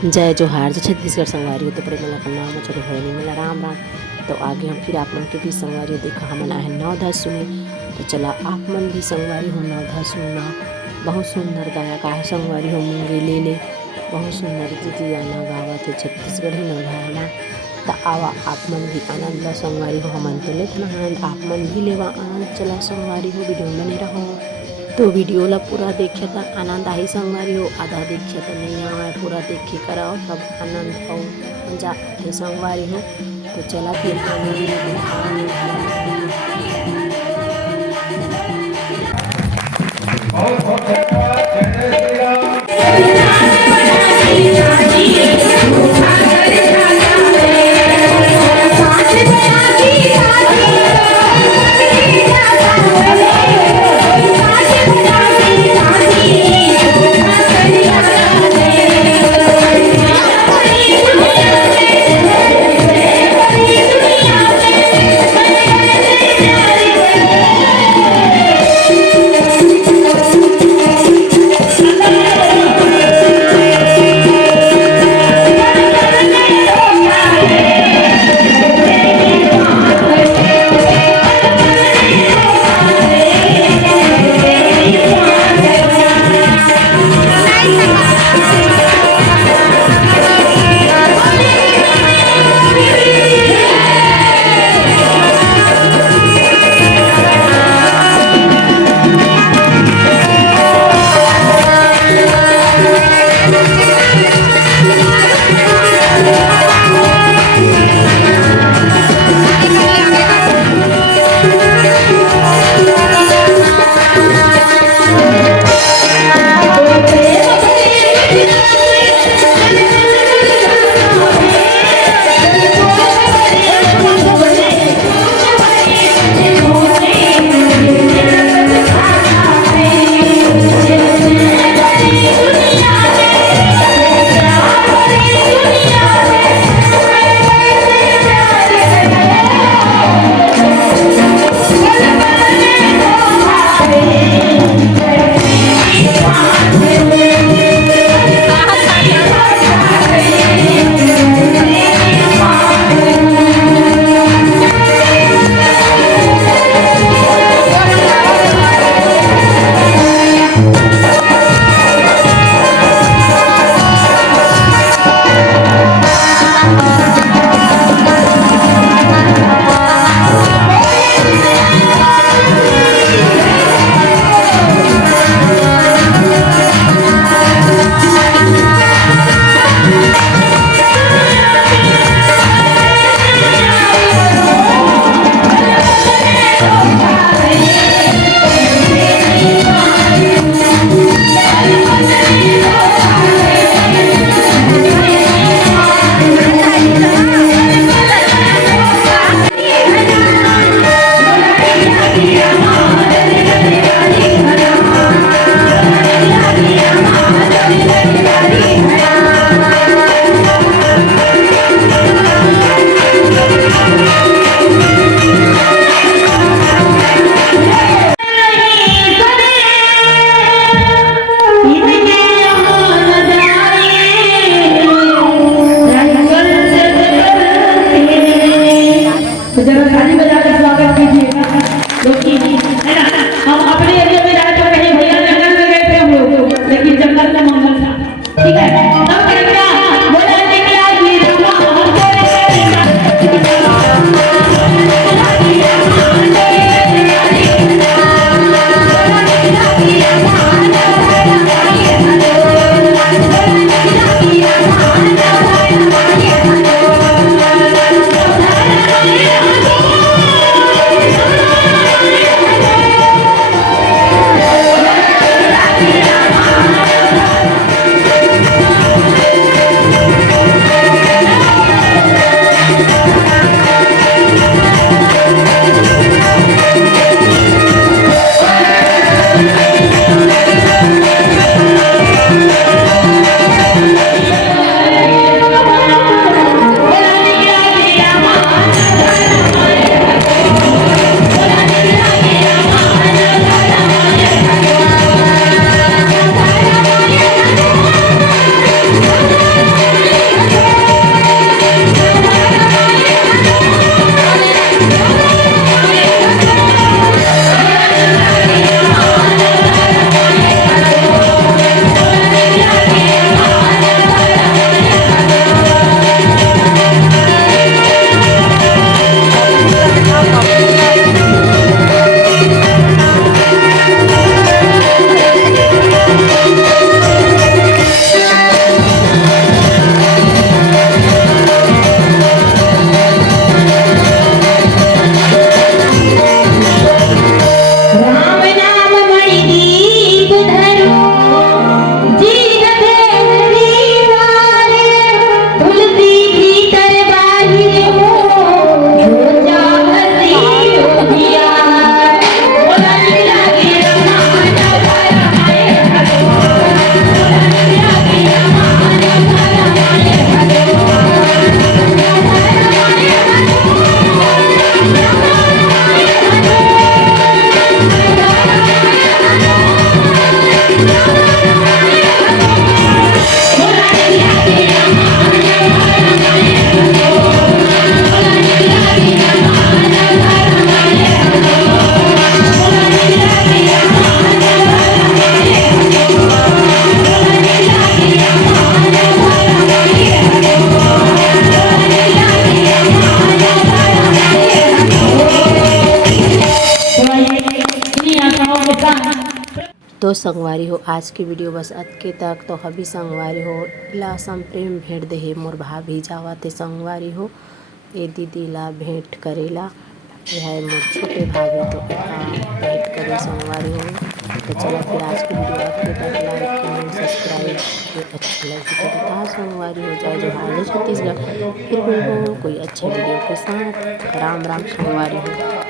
जय जोहार जय छत्तीसगढ़ संगवारी हो तो प्रेमला का नाम है चलो है नहीं मिला राम राम। तो आगे हम फिर आप मन के भी संगवारी देखा हमन आए नवधा सुने। तो चला आप मन भी संगवारी हो नवधा सुनना। बहुत सुंदर गायक आहे संगवारी हो मुंगे ले बहुत सुंदर गीत गाना गावत है छत्तीसगढ़ी नवधा। तो आवा आप मन भी आनंद ला संगवारी हो हमन तो लेते आनंद आप मन भी लेवा आनंद। चला संगवारी हो वीडियो बने रहो तो वीडियो ला पूरा देखे तो आनंद आई संगवारी हो। आधा देखे तो नहीं आए पूरा देखे कराओ तब आनंद और मजा आते संगवारी हो। तो चला फिर तो संगवारी हो आज की वीडियो बस अतके तक। तो हबी संगवारी हो ला सम प्रेम भेंट देहे मोर भाभी जावते संगवारी हो ए दीदी ला भेंट करेला यह है मोर छोटे भाभी। तो भेंट करे संगवारी हो। तो चलो फिर आज की वीडियो अतके तक। लाइक कमेंट सब्सक्राइब अच्छी लगी तो बता संगवारी हो जाए जो हाल छत्तीसगढ़। फिर मिलूँ कोई अच्छे वीडियो के साथ। राम राम संगवारी हो।